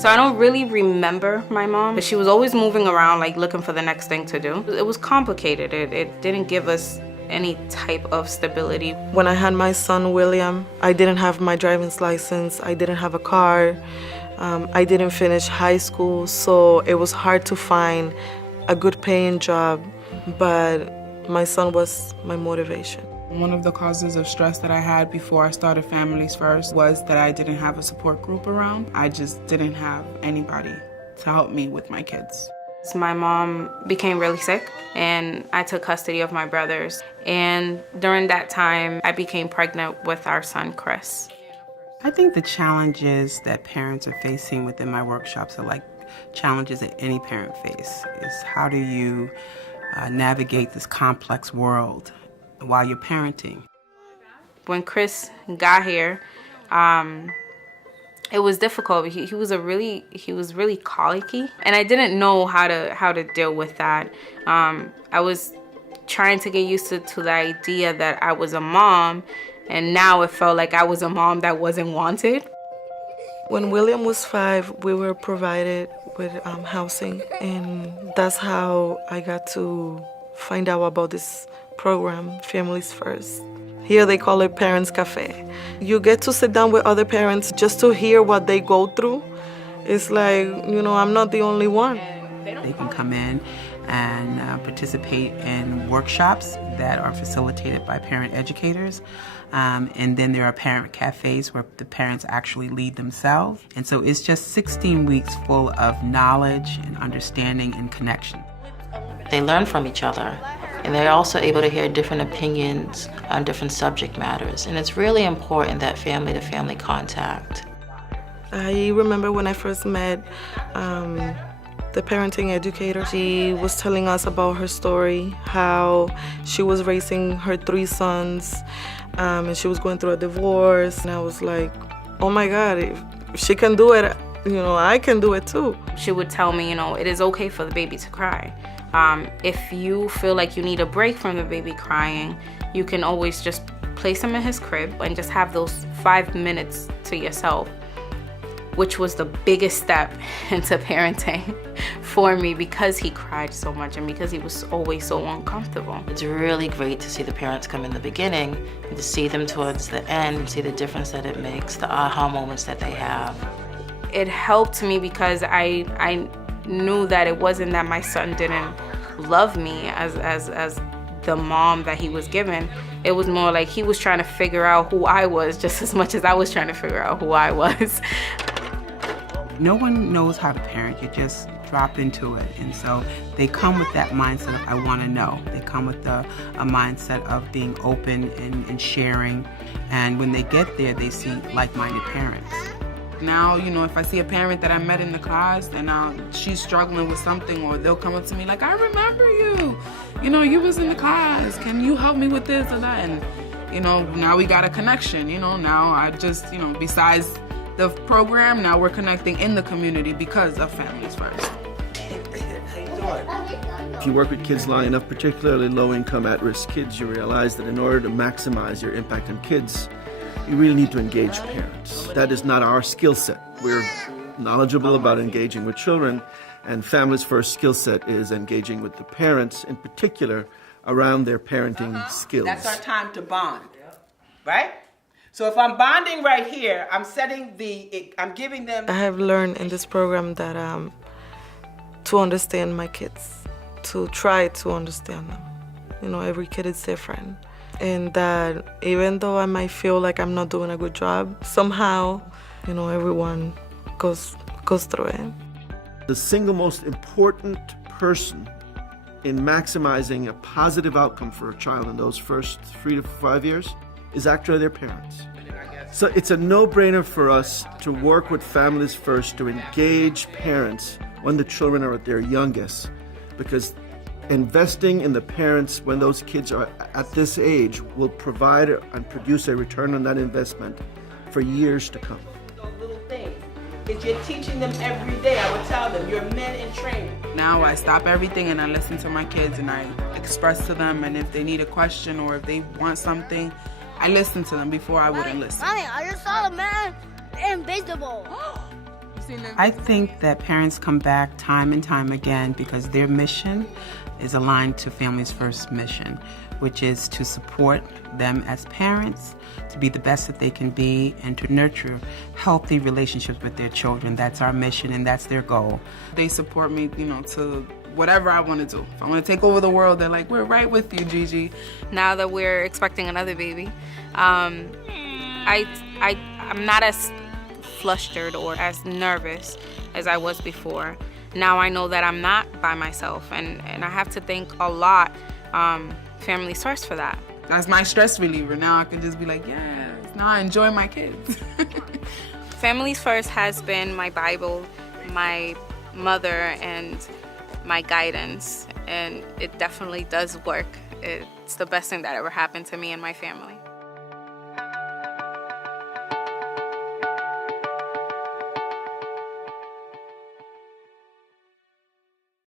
So I don't really remember my mom, but she was always moving around, like looking for the next thing to do. It was complicated. It didn't give us any type of stability. When I had my son, William, I didn't have my driver's license. I didn't have a car. I didn't finish high school, so it was hard to find a good paying job, but my son was my motivation. One of the causes of stress that I had before I started Families First was that I didn't have a support group around. I just didn't have anybody to help me with my kids. My mom became really sick and I took custody of my brothers. And during that time, I became pregnant with our son, Chris. I think the challenges that parents are facing within my workshops are like challenges that any parent face. Is how do you navigate this complex world while you're parenting? When Chris got here, it was difficult. He was really colicky, and I didn't know how to deal with that. I was trying to get used to the idea that I was a mom, and now it felt like I was a mom that wasn't wanted. When William was 5, we were provided with housing, and that's how I got to find out about this program, Families First. Here they call it Parents Cafe. You get to sit down with other parents just to hear what they go through. It's like, I'm not the only one. They can come in and participate in workshops that are facilitated by parent educators. And then there are parent cafes where the parents actually lead themselves. And so it's just 16 weeks full of knowledge and understanding and connection. They learn from each other, and they're also able to hear different opinions on different subject matters. And it's really important, that family-to-family contact. I remember when I first met the parenting educator. She was telling us about her story, how she was raising her 3 sons, and she was going through a divorce. And I was like, oh my God, if she can do it, I can do it too. She would tell me, it is okay for the baby to cry. If you feel like you need a break from the baby crying, you can always just place him in his crib and just have those 5 minutes to yourself, which was the biggest step into parenting for me, because he cried so much and because he was always so uncomfortable. It's really great to see the parents come in the beginning and to see them towards the end and see the difference that it makes, the aha moments that they have. It helped me because I knew that it wasn't that my son didn't love me as the mom that he was given. It was more like he was trying to figure out who I was just as much as I was trying to figure out who I was. No one knows how to parent. You just drop into it. And so they come with that mindset of, I want to know. They come with a mindset of being open and sharing. And when they get there, they see like-minded parents. Now, if I see a parent that I met in the class and she's struggling with something, or they'll come up to me like, I remember you. You was in the class. Can you help me with this or that? And, now we got a connection. Now I just, besides the program, now we're connecting in the community because of Families First. If you work with kids long enough, particularly low-income, at-risk kids, you realize that in order to maximize your impact on kids, you really need to engage parents. That is not our skill set. We're knowledgeable about engaging with children, and Families First skill set is engaging with the parents, in particular, around their parenting skills. That's our time to bond, right? So if I'm bonding right here, I'm giving them... I have learned in this program that to understand my kids, to try to understand them. Every kid is different. And that even though I might feel like I'm not doing a good job, somehow, everyone goes through it. The single most important person in maximizing a positive outcome for a child in those first 3 to 5 years is actually their parents. So it's a no-brainer for us to work with Families First to engage parents when the children are at their youngest, because investing in the parents when those kids are at this age will provide and produce a return on that investment for years to come. Those little things, if you're teaching them every day, I would tell them, you're men in training. Now I stop everything and I listen to my kids and I express to them, and if they need a question or if they want something, I listen to them before I wouldn't listen. Mommy, I just saw the man in baseball. I think that parents come back time and time again because their mission is aligned to Families First mission, which is to support them as parents, to be the best that they can be, and to nurture healthy relationships with their children. That's our mission and that's their goal. They support me, to whatever I want to do. If I want to take over the world, they're like, we're right with you, Gigi. Now that we're expecting another baby, I'm not as flustered or as nervous as I was before. Now I know that I'm not by myself, and I have to thank a lot Families First for that. That's my stress reliever. Now I can just be like, yes, now I enjoy my kids. Families First has been my Bible, my mother, and my guidance, and it definitely does work. It's the best thing that ever happened to me and my family.